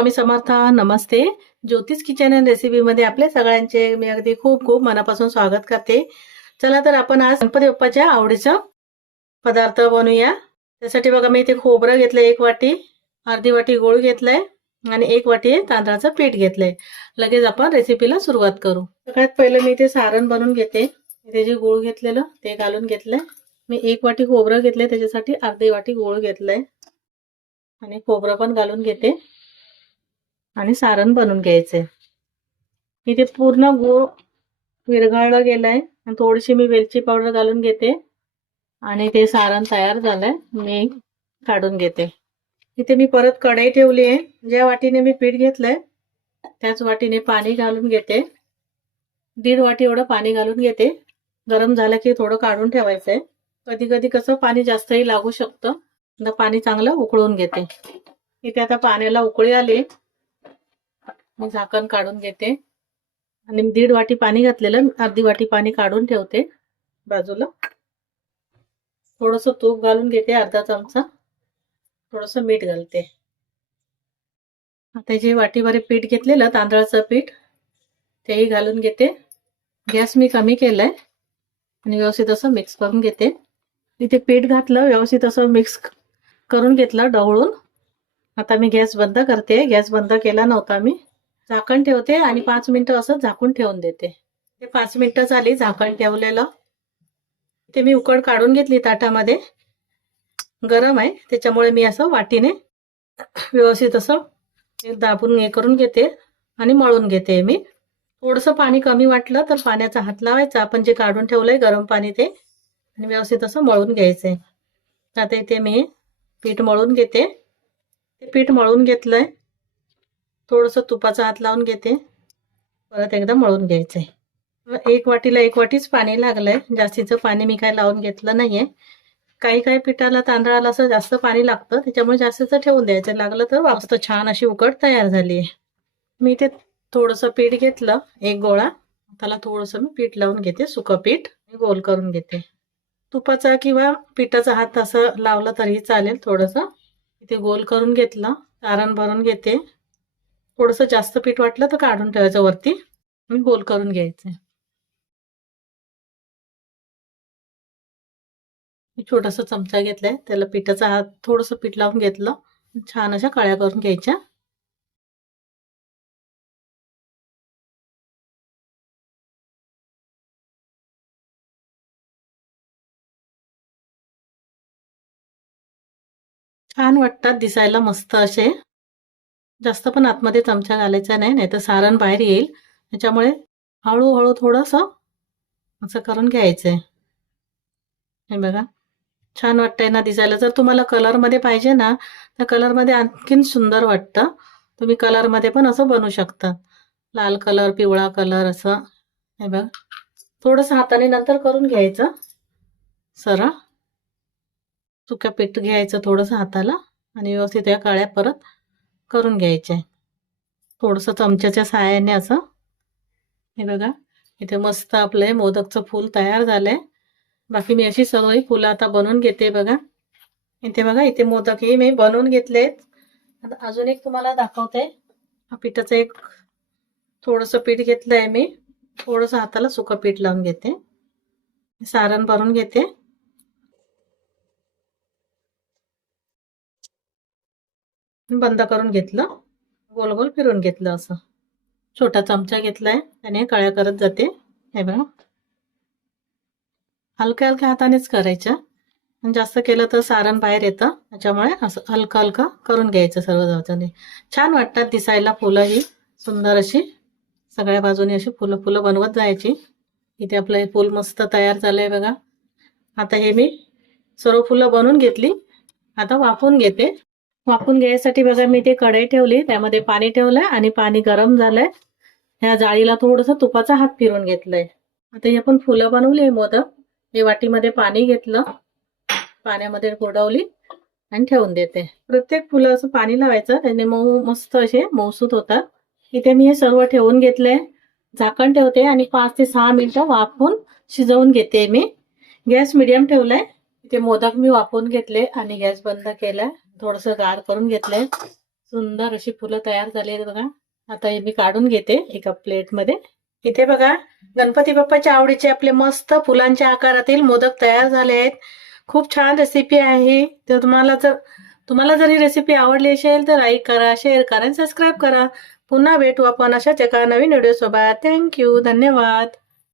स्वामी समर्थ. नमस्ते. ज्योतिष kitchen and recipe मध्ये आपले सगळ्यांचे मी अगदी खूप खूप मनापासून स्वागत करते. चला तर आपण आज गणपती बाप्पाच्या आवडीचा पदार्थ बनवूया. त्यासाठी बघा मी इथे खोबरं घेतलंय 1 वाटी, अर्धी वाटी गूळ घेतलाय आणि 1 वाटी तांदळाचं पीठ घेतलंय. लगेच आपण रेसिपीला सुरुवात करू. सगळ्यात पहिलं मी इथे सारण बनवून घेते. इथे जे गूळ घेतलेलं ते घालून घेतलंय. मी 1 वाटी खोबरं घेतलंय, त्याच्यासाठी अर्धी वाटी गूळ घेतलंय आणि खोबरं पण घालून घेते आणि सारण बनवून घ्यायचंय. इथे पूर्ण गूळ विरघळला गेलाय आणि थोडीशी मी वेलची पावडर घालून घेते आणि ते सारण तयार झालंय. मी काढून घेते. इथे मी परत कढई ठेवली आहे. ज्या वाटीने मी पीठ घेतलंय त्याच वाटीने पाणी घालून घेते. 1.5 वाटी एवढं पाणी घालून घेते. गरम झालं की थोडं काढून ठेवायचंय. कधी कधी कसं पाणी जास्तही लागू शकतं. आता पाणी चांगलं उकळून घेते. इथे आता पाण्याला उकळी आली. मी झाकण काढून घेते आणि 1.5 वाटी पाणी घातलेलं, अर्धी वाटी पाणी काढून ठेवते बाजूला. थोडंसं तूप घालून घेते, अर्धा चमचा. थोडंसं मीठ घालते. आता जे वाटीभर पीठ घेतलेलं तांदळाचं पीठ तेही घालून घेते. गॅस मी कमी केलाय आणि व्यवस्थित असं मिक्स करून घेते. इथे पीठ घातलं, व्यवस्थित असं मिक्स करून घेतलं ढवळून. आता मी गॅस बंद करते. गॅस बंद केला नव्हता मी. झाकण ठेवते आणि 5 मिनिटं असं झाकून ठेवून देते. ते 5 मिनिटं झाली झाकण ठेवलेलं. ते मी उकड काढून घेतली ताटामध्ये. गरम आहे त्याच्यामुळे मी असं वाटीने व्यवस्थित असं दाबून हे करून घेते आणि मळून घेते. मी थोडंसं पाणी कमी वाटलं तर पाण्याचा हात लावायचा, आपण जे काढून ठेवलंय गरम पाणी ते, आणि व्यवस्थित असं मळून घ्यायचंय. आता इथे मी पीठ मळून घेते. ते पीठ मळून घेतलंय. थोडंसं तुपाचा हात लावून घेते. परत एकदा मळून घ्यायचंय. 1 वाटीला 1 वाटीच पाणी लागलंय. जास्तीचं पाणी मी काय लावून घेतलं नाहीये. काही पिठाला तांदळाला असं जास्त पाणी लागतं, त्याच्यामुळे जास्तीचं ठेवून द्यायचं. लागलं तर वापस. छान अशी उकड तयार झाली आहे. मी ते थोडंसं पीठ घेतलं, 1 गोळा. त्याला थोडंसं मी पीठ लावून घेते, सुकं पीठ गोल करून घेते. तुपाचा किंवा पिठाचा हात असं लावलं तरी चालेल. थोडंसं इथे गोल करून घेतलं. सारण भरून घेते. थोडंसं जास्त पीठ वाटलं तर काढून ठेवायचं वरती. मी गोल करून घ्यायचं. मी छोटासा चमचा घेतलाय, त्याला पिठाचा हात थोडंसं पीठ लावून घेतलं. छान अशा कळ्या करून घ्यायच्या. छान वाटतात दिसायला, मस्त असे. जास्त पण आतमध्ये चमचा घालायचा नाही, नाहीतर सारण बाहेर येईल. त्याच्यामुळे हळूहळू थोडंसं असं करून घ्यायचंय. हे बघा छान वाटतंय ना दिसायला. जर तुम्हाला कलर मध्ये पाहिजे ना तर कलर मध्ये आणखीन सुंदर वाटतं. तुम्ही कलर मध्ये पण असं बनवू शकता. लाल कलर, पिवळा कलर असं. हे बघा थोडंसं हाताने नंतर करून घ्यायचं. सरळ सुक्या पीठ घ्यायचं थोडंसं हाताला आणि व्यवस्थित या काळ्या परत करून घ्यायच्या. थोडंसं चमच्याच्या साहाय्याने असं. हे बघा इथे मस्त आपलं मोदकचं फूल तयार झालंय. बाकी मी अशी सगळी फुलं आता बनवून घेते. बघा इथे बघा, इथे मोदक हे मी बनवून घेतलेत. आता अजून एक तुम्हाला दाखवते. पिठाचं एक थोडंसं पीठ घेतलंय मी. थोडंसं हाताला सुकं पीठ लावून घेते. सारण भरून घेते. बंद करून घेतलं, गोल गोल फिरून घेतलं. असं छोटा चमचा घेतलाय, त्याने कळ्या करत जाते. हे बघा हलक्या हलक्या हातानेच करायच्या. जास्त केलं तर सारण बाहेर येतं, त्याच्यामुळे असं हलकं हलकं करून घ्यायचं सर्व जाऊने. छान वाटतात दिसायला फुलं ही सुंदर अशी. सगळ्या बाजूने अशी फुलं फुलं बनवत जायची. इथे आपलं हे फूल मस्त तयार झालंय बघा. आता हे मी सर्व फुलं बनवून घेतली. आता वाफवून घेते. वाफवून घ्यायसाठी बघा मी ते कढई ठेवली, त्यामध्ये पाणी ठेवलंय आणि पाणी गरम झालंय. ह्या जाळीला थोडंसं तुपाचा हात फिरून घेतलंय. आता हे आपण फुलं बनवली मोदक. हे वाटीमध्ये पाणी घेतलं, पाण्यामध्ये गोडवली आणि ठेवून देते. प्रत्येक फुलं असं पाणी लावायचं, त्याने मऊ मस्त असे मऊसूत होतात. इथे मी हे सर्व ठेवून घेतले. झाकण ठेवते आणि 5 ते 6 मिनिटं वाफवून शिजवून घेते मी. गॅस मीडियम ठेवलाय. इथे मोदक मी वाफवून घेतले आणि गॅस बंद केलाय. थोडंसं गार करून घेतलंय. सुंदर अशी फुलं तयार झाली आहेत बघा. आता हे मी काढून घेते एका प्लेटमध्ये. इथे बघा गणपती बाप्पाच्या आवडीचे आपले मस्त फुलांच्या आकारातील मोदक तयार झाले आहेत. खूप छान रेसिपी आहे. तर तुम्हाला जर ही रेसिपी आवडली असेल तर लाईक करा, शेअर करा आणि सबस्क्राईब करा. पुन्हा भेटू आपण अशाच एका नवीन व्हिडिओ सोबत. थँक्यू, धन्यवाद.